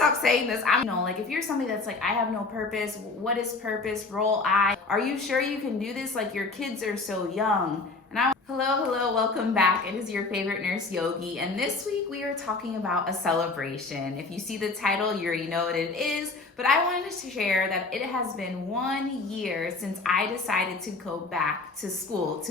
stop saying this. Like if you're somebody that's like, I have no purpose, what is purpose? Roll I. Are you sure you can do this? Like your kids are so young. Hello, welcome back. It is your favorite nurse, Yogi, and this week we are talking about a celebration. If you see the title, you already know what it is, but I wanted to share that it has been 1 year since I decided to go back to school,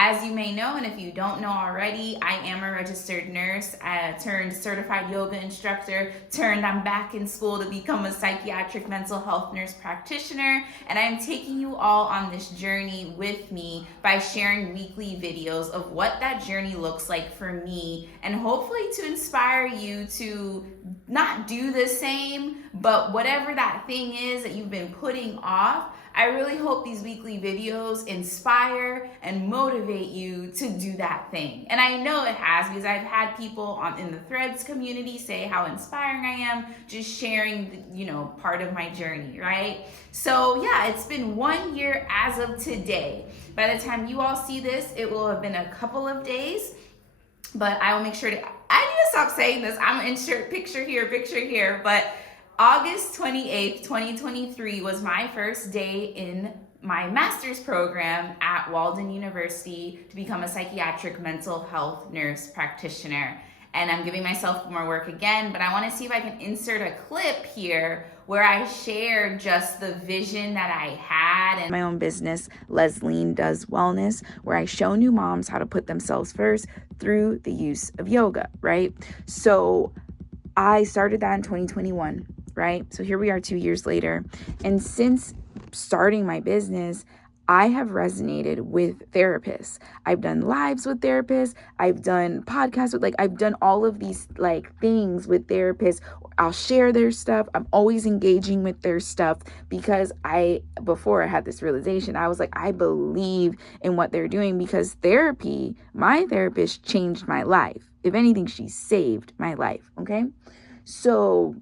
As you may know, and if you don't know already, I am a registered nurse, turned certified yoga instructor, I'm back in school to become a psychiatric mental health nurse practitioner, and I'm taking you all on this journey with me by sharing weekly videos of what that journey looks like for me, and hopefully to inspire you to not do the same, but whatever that thing is that you've been putting off, I really hope these weekly videos inspire and motivate you to do that thing. And I know it has, because I've had people in the Threads community say how inspiring I am, just sharing, part of my journey, right? So yeah, it's been 1 year as of today. By the time you all see this, it will have been a couple of days, but I will make sure I need to stop saying this. I'm gonna insert picture here, but August 28th, 2023 was my first day in my master's program at Walden University to become a psychiatric mental health nurse practitioner. And I'm giving myself more work again, but I want to see if I can insert a clip here where I share just the vision that I had. And my own business, Lesline Does Wellness, where I show new moms how to put themselves first through the use of yoga, right? So I started that in 2021. Right? So here we are 2 years later. And since starting my business, I have resonated with therapists. I've done lives with therapists. I've done podcasts with, I've done all of these things with therapists. I'll share their stuff. I'm always engaging with their stuff because before I had this realization, I was like, I believe in what they're doing because therapy, my therapist changed my life. If anything, she saved my life. Okay. So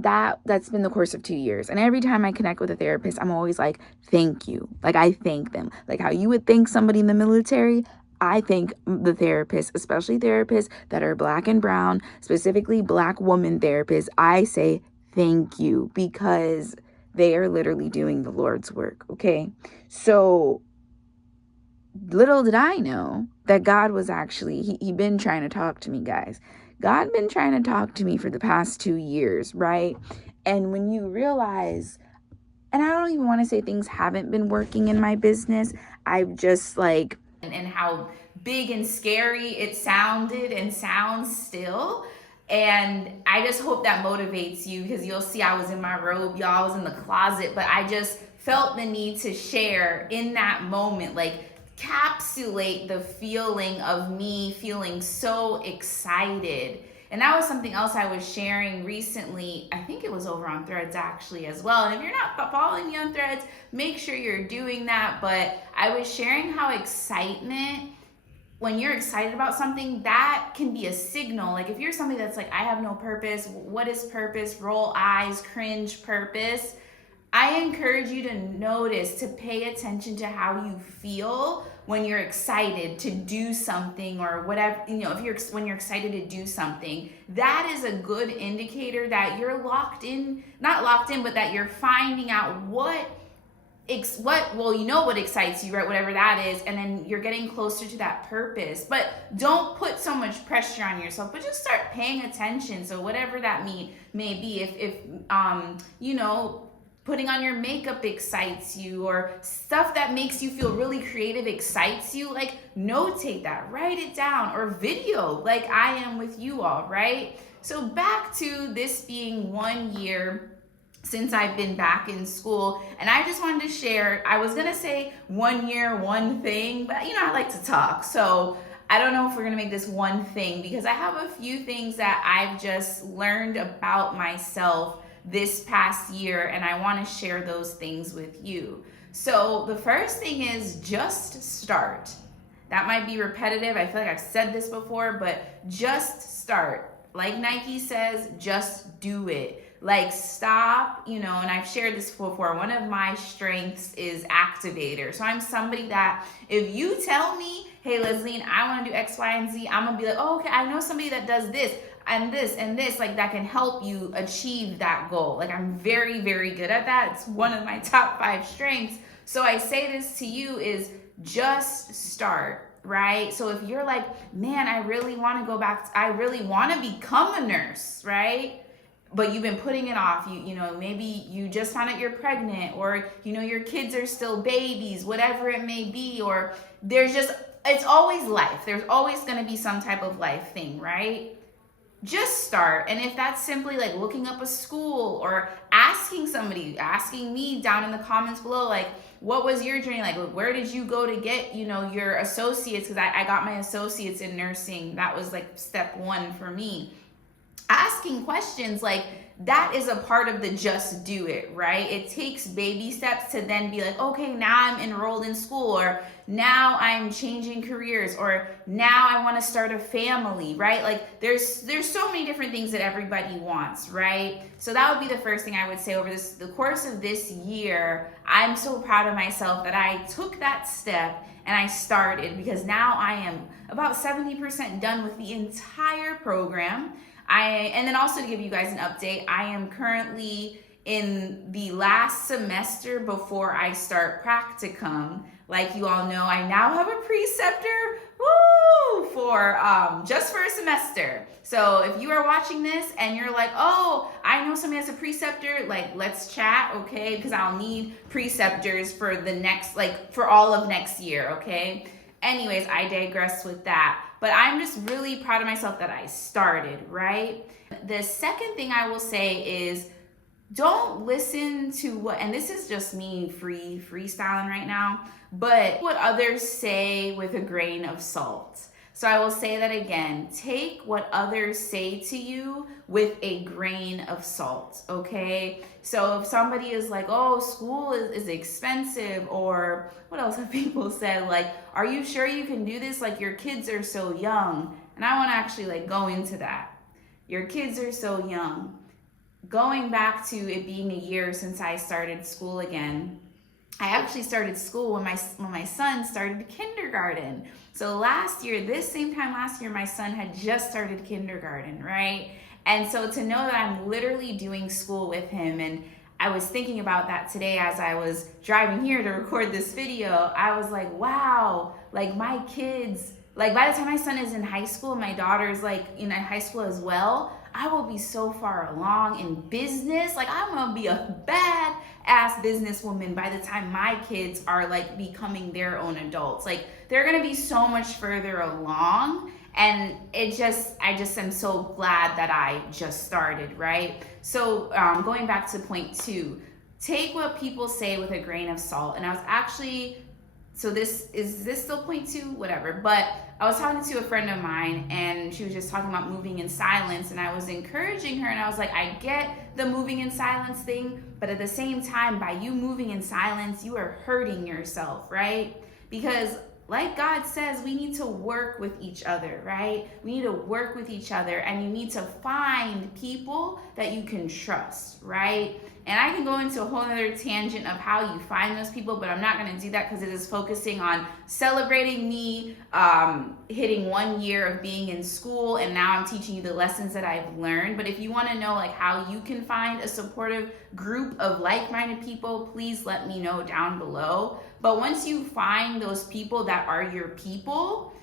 that's been the course of 2 years. And every time I connect with a therapist, I'm always like, thank you. I thank them. Like how you would thank somebody in the military, I thank the therapists, especially therapists that are Black and brown, specifically Black woman therapists. I say thank you because they are literally doing the Lord's work. Okay. So little did I know that God was actually, he been trying to talk to me, guys. God been trying to talk to me for the past 2 years, right? And when you realize, and I don't even want to say things haven't been working in my business, I've just and how big and scary it sounded and sounds still. And I just hope that motivates you because you'll see I was in my robe, y'all, I was in the closet, but I just felt the need to share in that moment, encapsulate the feeling of me feeling so excited. And that was something else I was sharing recently. I think it was over on Threads actually as well. And if you're not following me on Threads, make sure you're doing that. But I was sharing how excitement, when you're excited about something, that can be a signal. If you're somebody that's like, I have no purpose, what is purpose? Roll eyes, cringe purpose. I encourage you to notice, to pay attention to how you feel when you're excited to do something or whatever, when you're excited to do something. That is a good indicator that you're not locked in, but that you're finding out what excites you, right? Whatever that is. And then you're getting closer to that purpose, but don't put so much pressure on yourself, but just start paying attention. So whatever that may be, if putting on your makeup excites you, or stuff that makes you feel really creative excites you, notate that, write it down, or video like I am with you all, right? So back to this being 1 year since I've been back in school, and I just wanted to share, I was gonna say 1 year, one thing, but I like to talk, so I don't know if we're gonna make this one thing because I have a few things that I've just learned about myself this past year, and I want to share those things with you. So the first thing is just start. That might be repetitive. I feel like I've said this before, but just start. Like Nike says, just do it. Stop, and I've shared this before. One of my strengths is activator. So I'm somebody that if you tell me, hey, Lesline, I want to do X, Y, and Z. I'm going to be like, oh, okay, I know somebody that does this and this and this, like that can help you achieve that goal. Like I'm very, very good at that. It's one of my top 5 strengths. So I say this to you is just start, right? So if you're like, man, I really want to go back, I really want to become a nurse, right? But you've been putting it off. You know, maybe you just found out you're pregnant, or, you know, your kids are still babies, whatever it may be, or there's just, it's always life. There's always going to be some type of life thing, right? Just start. And if that's simply like looking up a school or asking somebody, asking me down in the comments below, like, what was your journey like? Where did you go to get, you know, your associates? Because I got my associates in nursing. That was like step 1 for me. Asking questions, like, that is a part of the just do it, right? It takes baby steps to then be like, okay, now I'm enrolled in school, or now I'm changing careers, or now I want to start a family, right? Like there's so many different things that everybody wants, right? So that would be the first thing I would say over the course of this year. I'm so proud of myself that I took that step and I started, because now I am about 70% done with the entire program. And then also to give you guys an update, I am currently in the last semester before I start practicum. Like you all know, I now have a preceptor, for just for a semester. So if you are watching this and you're like, oh, I know somebody has a preceptor, like let's chat, okay? Because I'll need preceptors for the next, like for all of next year, okay? Anyways, I digress with that. But I'm just really proud of myself that I started, right? The second thing I will say is don't listen to what, and this is just me freestyling right now, but what others say with a grain of salt. So I will say that again, take what others say to you with a grain of salt, okay? So if somebody is like, oh, school is expensive, or what else have people said? Like, are you sure you can do this? Like, your kids are so young. And I want to actually like go into that. Your kids are so young. Going back to it being a year since I started school again, I actually started school when my son started kindergarten. So last year, this same time last year, my son had just started kindergarten, right? And so to know that I'm literally doing school with him, and I was thinking about that today as I was driving here to record this video, I was like, wow, like my kids, like by the time my son is in high school, my daughter's like in high school as well, I will be so far along in business. Like I'm gonna be a badass businesswoman by the time my kids are like becoming their own adults. Like they're gonna be so much further along. And I just am so glad that I just started, right? So going back to point 2, take what people say with a grain of salt. And I was actually, so is this still point 2? Whatever. But I was talking to a friend of mine, and she was just talking about moving in silence, and I was encouraging her, and I was like, I get the moving in silence thing, but at the same time, by you moving in silence, you are hurting yourself, right? Because like God says, we need to work with each other, right? We need to work with each other, and you need to find people that you can trust, right? And I can go into a whole other tangent of how you find those people, but I'm not going to do that because it is focusing on celebrating me hitting 1 year of being in school, and now I'm teaching you the lessons that I've learned. But if you want to know like how you can find a supportive group of like-minded people, please let me know down below. But once you find those people that are your people,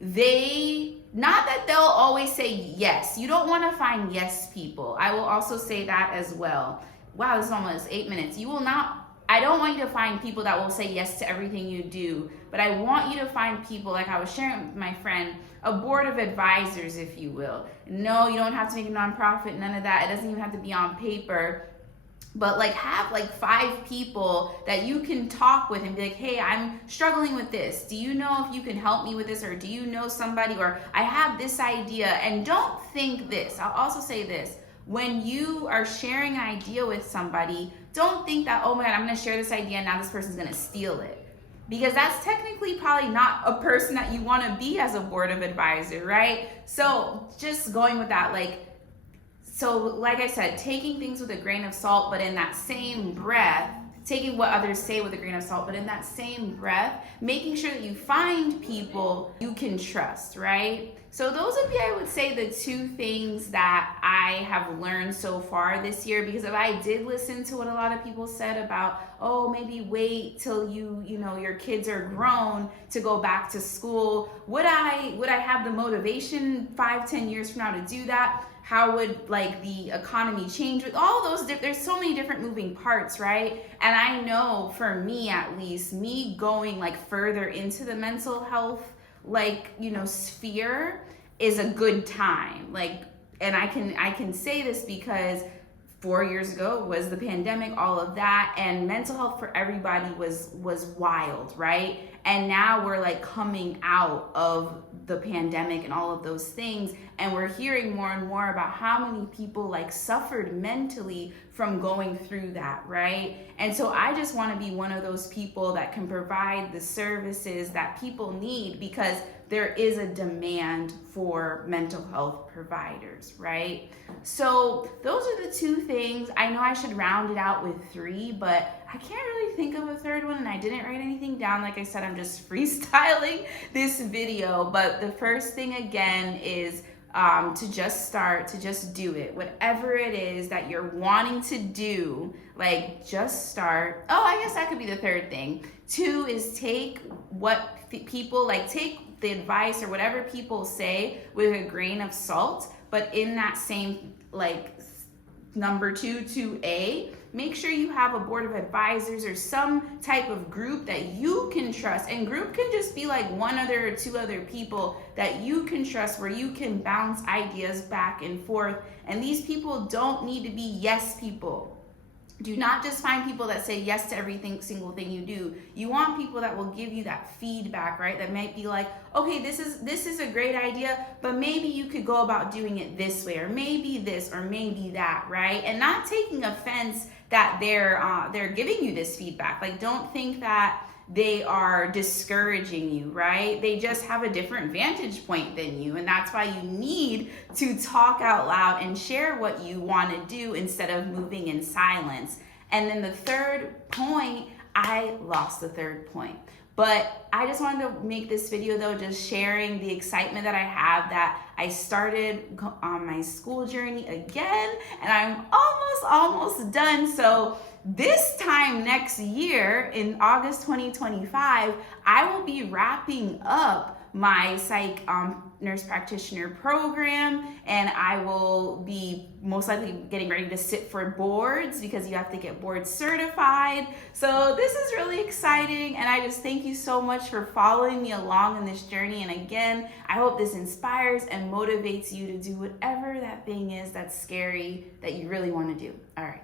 not that they'll always say yes. You don't want to find yes people. I will also say that as well. Wow, this is almost 8 minutes. I don't want you to find people that will say yes to everything you do, but I want you to find people, like I was sharing with my friend, a board of advisors, if you will. No, you don't have to make a nonprofit, none of that. It doesn't even have to be on paper. But like have like 5 people that you can talk with and be like, hey, I'm struggling with this. Do you know if you can help me with this? Or do you know somebody? Or I have this idea. And don't think this. I'll also say this. When you are sharing an idea with somebody, don't think that, oh my God, I'm going to share this idea and now this person's going to steal it. Because that's technically probably not a person that you want to be as a board of advisor, right? So just going with that, like I said, taking things with a grain of salt, but in that same breath, taking what others say with a grain of salt, but in that same breath, making sure that you find people you can trust, right? So those would be, I would say, the two things that I have learned so far this year, because if I did listen to what a lot of people said about, oh, maybe wait till your kids are grown to go back to school, would I have the motivation 5-10 years from now to do that? How would like the economy change with all those? There's so many different moving parts, right? And I know for me, at least, me going like further into the mental health sphere is a good time. Like, and I can say this because 4 years ago was the pandemic, all of that, and mental health for everybody was wild, right? And now we're like coming out of the pandemic and all of those things, and we're hearing more and more about how many people like suffered mentally from going through that, right? And so I just want to be one of those people that can provide the services that people need, because there is a demand for mental health providers, right? So those are the two things. I know I should round it out with 3, but I can't really think of a third one, and I didn't write anything down. Like I said, I'm just freestyling this video. But the first thing again is to just start, to just do it. Whatever it is that you're wanting to do, like just start. Oh, I guess that could be the third thing. 2 is take what people take the advice or whatever people say with a grain of salt, but in that same number 2A, make sure you have a board of advisors or some type of group that you can trust. And group can just be like 1 other or 2 other people that you can trust, where you can bounce ideas back and forth. And these people don't need to be yes people. Do not just find people that say yes to everything, single thing you do. You want people that will give you that feedback, right? That might be like, okay, this is a great idea, but maybe you could go about doing it this way, or maybe this, or maybe that, right? And not taking offense that they're giving you this feedback. Like, don't think that they are discouraging you, right? They just have a different vantage point than you, and that's why you need to talk out loud and share what you want to do instead of moving in silence. And then the third point, I lost the third point. But I just wanted to make this video though, just sharing the excitement that I have that I started on my school journey again, and I'm almost done. So this time next year in August 2025, I will be wrapping up my psych nurse practitioner program, and I will be most likely getting ready to sit for boards, because you have to get board certified. So this is really exciting, and I just thank you so much for following me along in this journey. And again, I hope this inspires and motivates you to do whatever that thing is that's scary that you really want to do. All right.